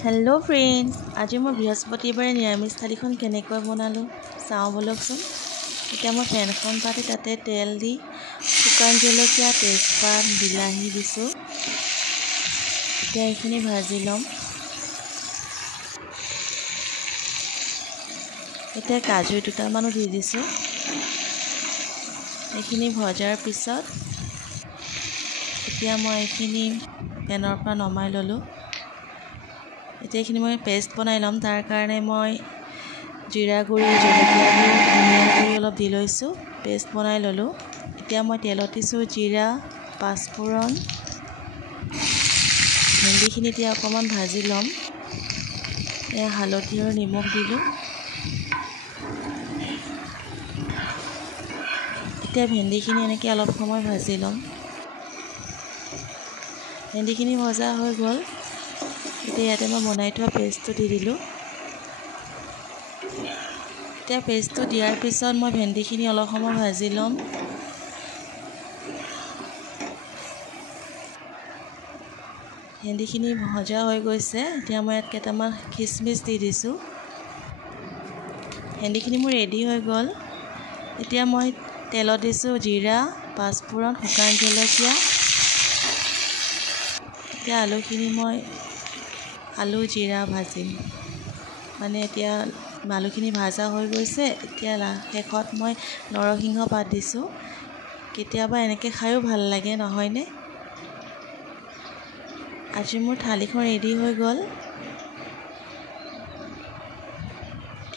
Hello' friends, আজি মই বৃহস্পতিবাৰে নিৰামিষ থালিখন কেনেকৈ বনালোঁ চাওঁ বলকচোন। এতিয়া মই পেন এখন পাতি তাতে তেল দি শুকান জলকীয়া, তেজপাত, বিলাহী দিছোঁ। এতিয়া এইখিনি ভাজি ল'ম। এতিয়া কাজু দুটামানো দি দিছোঁ। এইখিনি ভজাৰ পিছত এতিয়া মই এইখিনি পেনৰ পৰা নমাই ল'লোঁ। এতিয়া এইখিনি মই পেষ্ট বনাই ল'ম। তাৰ কাৰণে মই জিৰা গুড়ি, জলকীয়া গুড়ি, ধনিয়া গুড়ি অলপ দি লৈছোঁ, পেষ্ট বনাই ল'লোঁ। এতিয়া মই তেলত দিছোঁ জিৰা, পাঁচফোৰণ, ভেন্দিখিনি এতিয়া অকণমান ভাজি ল'ম। এয়া হালধি আৰু নিমখ দিলোঁ। এতিয়া ভেন্দিখিনি এনেকৈ অলপ সময় ভাজি ল'ম। ভেন্দিখিনি ভজা হৈ গ'ল। এতিয়া ইয়াতে মই বনাই থোৱা পেষ্টটো দি দিলোঁ। এতিয়া পেষ্টটো দিয়াৰ পিছত মই ভেন্দিখিনি অলপ সময় ভাজি ল'ম। ভেন্দিখিনি ভজা হৈ গৈছে। এতিয়া মই ইয়াত কেইটামান খিচমিচ দি দিছোঁ। ভেন্দিখিনি মোৰ ৰেডি হৈ গ'ল। এতিয়া মই তেলত দিছোঁ জিৰা, পাঁচফোৰণ, শুকান জলকীয়া। এতিয়া আলুখিনি মই জিৰা ভাজিম। এতিয়া আলুখিনি ভাজা হৈ গৈছে। এতিয়া শেষত মই নৰসিংহ পাত দিছোঁ। কেতিয়াবা এনেকৈ খায়ো ভাল লাগে, নহয়নে? আজি মোৰ থালিখন ৰেডি হৈ গ'ল।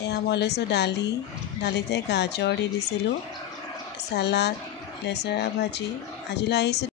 এয়া মই লৈছোঁ দালিতে গাজৰ দি দিছিলোঁ, চালাড, লেচেৰা ভাজি। আজিলৈ আহিছোঁ।